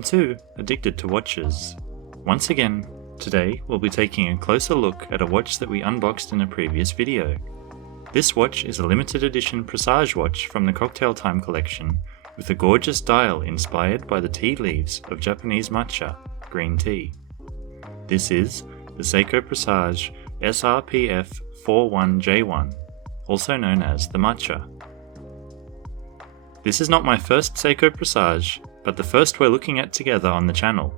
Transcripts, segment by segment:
Welcome to Addicted to Watches. Once again, today we'll be taking a closer look at a watch that we unboxed in a previous video. This watch is a limited edition presage watch from the Cocktail Time collection with a gorgeous dial inspired by the tea leaves of Japanese matcha, green tea. This is the Seiko Presage SRPF41J1, also known as the matcha. This is not my first Seiko Presage, but the first we're looking at together on the channel.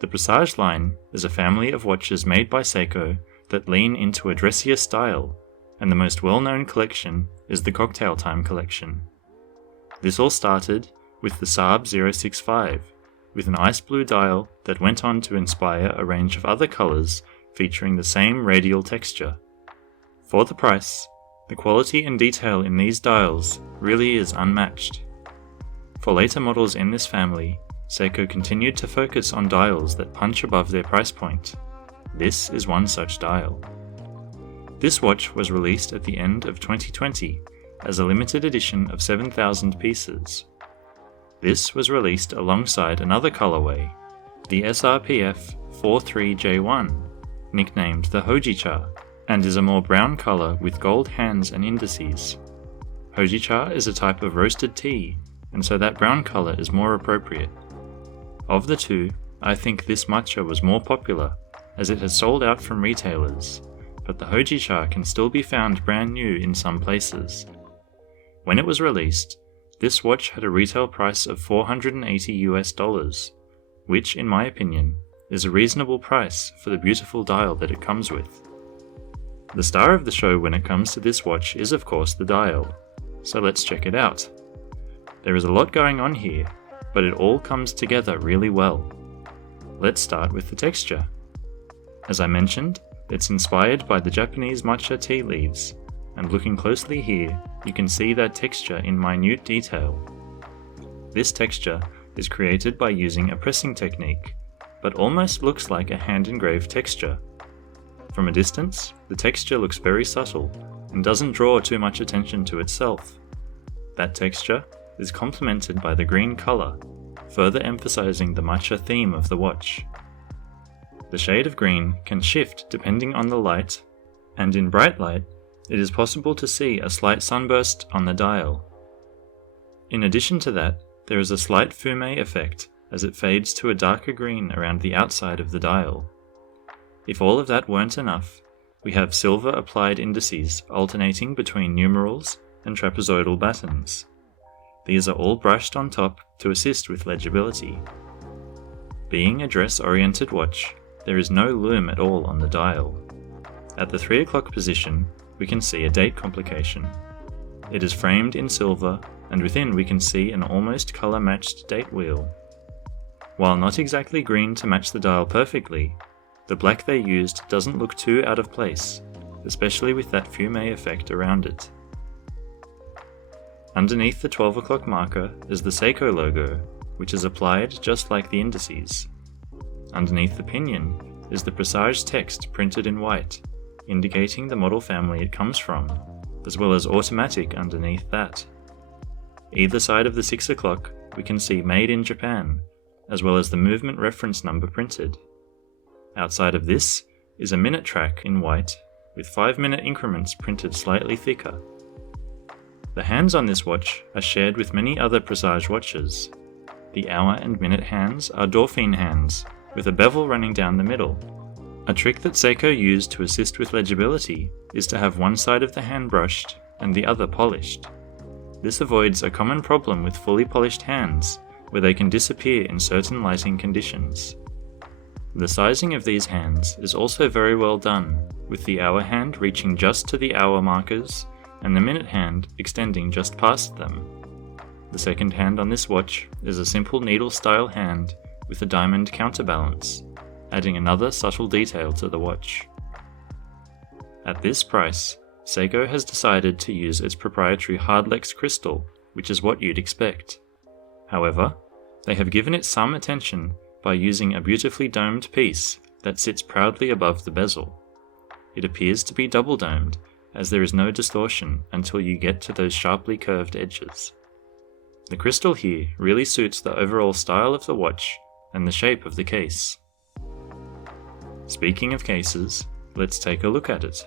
The Presage line is a family of watches made by Seiko that lean into a dressier style, and the most well-known collection is the Cocktail Time collection. This all started with the Saab 065, with an ice blue dial that went on to inspire a range of other colours featuring the same radial texture. For the price, the quality and detail in these dials really is unmatched. For later models in this family, Seiko continued to focus on dials that punch above their price point. This is one such dial. This watch was released at the end of 2020 as a limited edition of 7,000 pieces. This was released alongside another colorway, the SRPF43J1, nicknamed the Hojicha, and is a more brown color with gold hands and indices. Hojicha is a type of roasted tea, and so that brown color is more appropriate. Of the two, I think this matcha was more popular, as it has sold out from retailers, but the Hojicha can still be found brand new in some places. When it was released, this watch had a retail price of $480 US, which, in my opinion, is a reasonable price for the beautiful dial that it comes with. The star of the show when it comes to this watch is of course the dial, so let's check it out. There is a lot going on here, but it all comes together really well. Let's start with the texture. As I mentioned, it's inspired by the Japanese matcha tea leaves, and looking closely here, you can see that texture in minute detail. This texture is created by using a pressing technique, but almost looks like a hand-engraved texture. From a distance, the texture looks very subtle and doesn't draw too much attention to itself. That texture is complemented by the green color, further emphasizing the matcha theme of the watch. The shade of green can shift depending on the light, and in bright light, it is possible to see a slight sunburst on the dial. In addition to that, there is a slight fume effect as it fades to a darker green around the outside of the dial. If all of that weren't enough, we have silver applied indices alternating between numerals and trapezoidal battens. These are all brushed on top to assist with legibility. Being a dress-oriented watch, there is no lume at all on the dial. At the 3 o'clock position, we can see a date complication. It is framed in silver, and within we can see an almost color-matched date wheel. While not exactly green to match the dial perfectly, the black they used doesn't look too out of place, especially with that fume effect around it. Underneath the 12 o'clock marker is the Seiko logo, which is applied just like the indices. Underneath the pinion is the Presage text printed in white, indicating the model family it comes from, as well as automatic underneath that. Either side of the 6 o'clock we can see Made in Japan, as well as the movement reference number printed. Outside of this is a minute track in white, with 5-minute increments printed slightly thicker. The hands on this watch are shared with many other Presage watches. The hour and minute hands are Dauphine hands, with a bevel running down the middle. A trick that Seiko used to assist with legibility is to have one side of the hand brushed and the other polished. This avoids a common problem with fully polished hands, where they can disappear in certain lighting conditions. The sizing of these hands is also very well done, with the hour hand reaching just to the hour markers, and the minute hand extending just past them. The second hand on this watch is a simple needle-style hand with a diamond counterbalance, adding another subtle detail to the watch. At this price, Seiko has decided to use its proprietary Hardlex crystal, which is what you'd expect. However, they have given it some attention by using a beautifully domed piece that sits proudly above the bezel. It appears to be double-domed, as there is no distortion until you get to those sharply curved edges. The crystal here really suits the overall style of the watch and the shape of the case. Speaking of cases, let's take a look at it.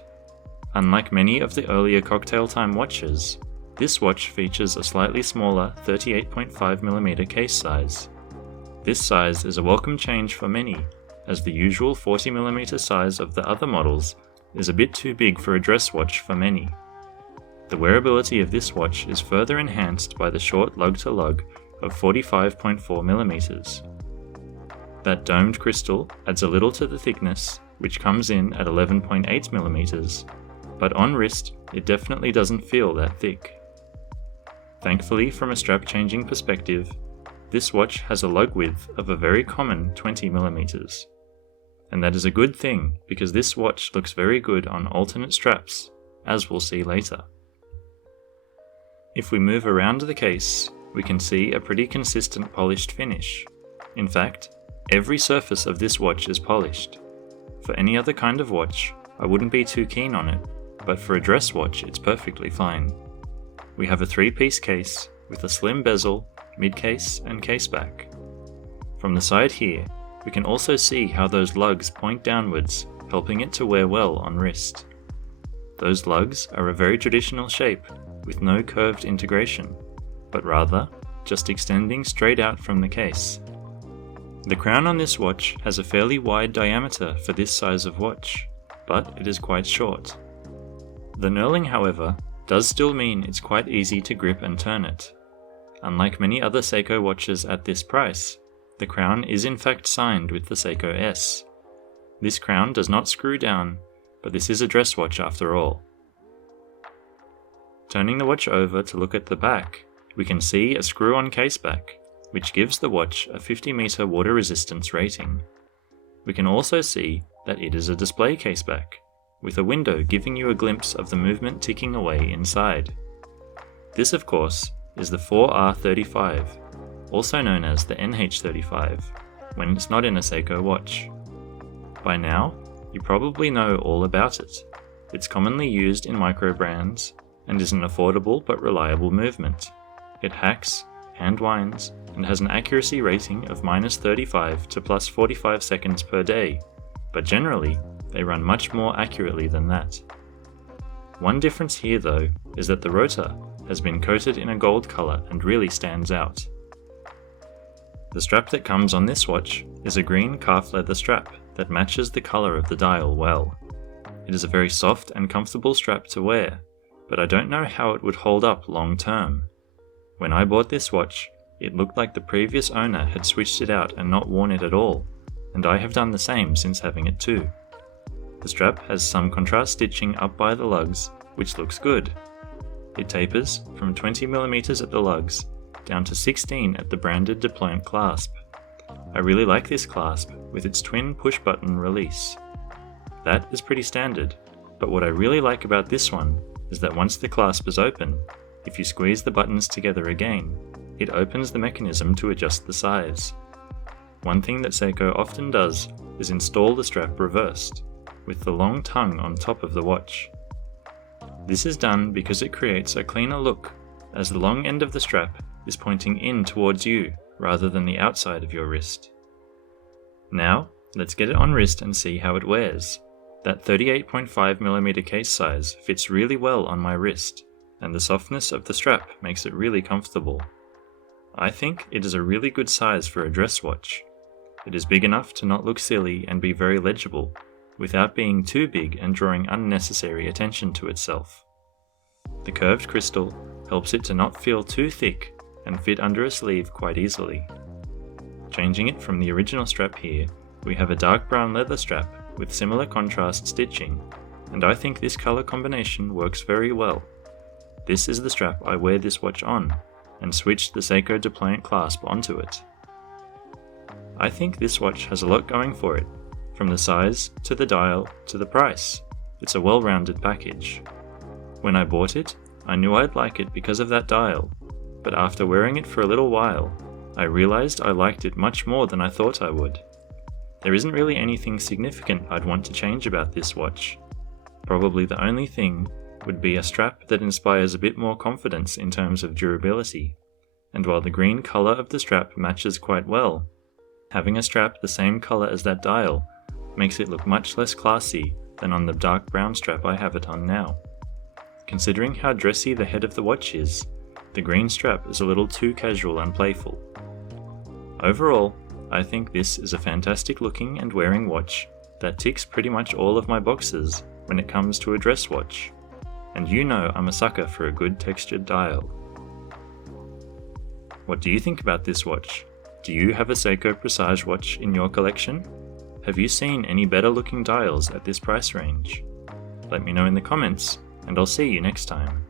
Unlike many of the earlier cocktail time watches, this watch features a slightly smaller 38.5mm case size. This size is a welcome change for many, as the usual 40mm size of the other models is a bit too big for a dress watch for many. The wearability of this watch is further enhanced by the short lug-to-lug of 45.4mm. That domed crystal adds a little to the thickness, which comes in at 11.8mm, but on wrist it definitely doesn't feel that thick. Thankfully, from a strap changing perspective, this watch has a lug width of a very common 20mm. And that is a good thing because this watch looks very good on alternate straps, as we'll see later. If we move around the case, we can see a pretty consistent polished finish. In fact, every surface of this watch is polished. For any other kind of watch, I wouldn't be too keen on it, but for a dress watch it's perfectly fine. We have a 3-piece case with a slim bezel, mid-case and case back. From the side here, we can also see how those lugs point downwards, helping it to wear well on wrist. Those lugs are a very traditional shape with no curved integration, but rather just extending straight out from the case. The crown on this watch has a fairly wide diameter for this size of watch, but it is quite short. The knurling, however, does still mean it's quite easy to grip and turn it. Unlike many other Seiko watches at this price, the crown is in fact signed with the Seiko S. This crown does not screw down, but this is a dress watch after all. Turning the watch over to look at the back, we can see a screw-on case back, which gives the watch a 50-meter water resistance rating. We can also see that it is a display case back, with a window giving you a glimpse of the movement ticking away inside. This, of course, is the 4R35, also known as the NH35, when it's not in a Seiko watch. By now, you probably know all about it. It's commonly used in micro brands, and is an affordable but reliable movement. It hacks, hand winds, and has an accuracy rating of -35 to +45 seconds per day, but generally, they run much more accurately than that. One difference here though, is that the rotor has been coated in a gold colour and really stands out. The strap that comes on this watch is a green calf leather strap that matches the colour of the dial well. It is a very soft and comfortable strap to wear, but I don't know how it would hold up long term. When I bought this watch, it looked like the previous owner had switched it out and not worn it at all, and I have done the same since having it too. The strap has some contrast stitching up by the lugs, which looks good. It tapers from 20mm at the lugs down to 16 at the branded deployant clasp. I really like this clasp with its twin push button release. That is pretty standard, but what I really like about this one is that once the clasp is open, if you squeeze the buttons together again, it opens the mechanism to adjust the size. One thing that Seiko often does is install the strap reversed, with the long tongue on top of the watch. This is done because it creates a cleaner look, as the long end of the strap is pointing in towards you rather than the outside of your wrist. Now, let's get it on wrist and see how it wears. That 38.5mm case size fits really well on my wrist, and the softness of the strap makes it really comfortable. I think it is a really good size for a dress watch. It is big enough to not look silly and be very legible, without being too big and drawing unnecessary attention to itself. The curved crystal helps it to not feel too thick and fit under a sleeve quite easily. Changing it from the original strap here, we have a dark brown leather strap with similar contrast stitching, and I think this colour combination works very well. This is the strap I wear this watch on, and switched the Seiko deployant clasp onto it. I think this watch has a lot going for it, from the size, to the dial, to the price. It's a well-rounded package. When I bought it, I knew I'd like it because of that dial, but after wearing it for a little while, I realised I liked it much more than I thought I would. There isn't really anything significant I'd want to change about this watch. Probably the only thing would be a strap that inspires a bit more confidence in terms of durability, and while the green colour of the strap matches quite well, Having a strap the same color as that dial makes it look much less classy than on the dark brown strap I have it on now. Considering how dressy the head of the watch is, the green strap is a little too casual and playful. Overall, I think this is a fantastic looking and wearing watch that ticks pretty much all of my boxes when it comes to a dress watch. And you know I'm a sucker for a good textured dial. What do you think about this watch? Do you have a Seiko Presage watch in your collection? Have you seen any better looking dials at this price range? Let me know in the comments, and I'll see you next time.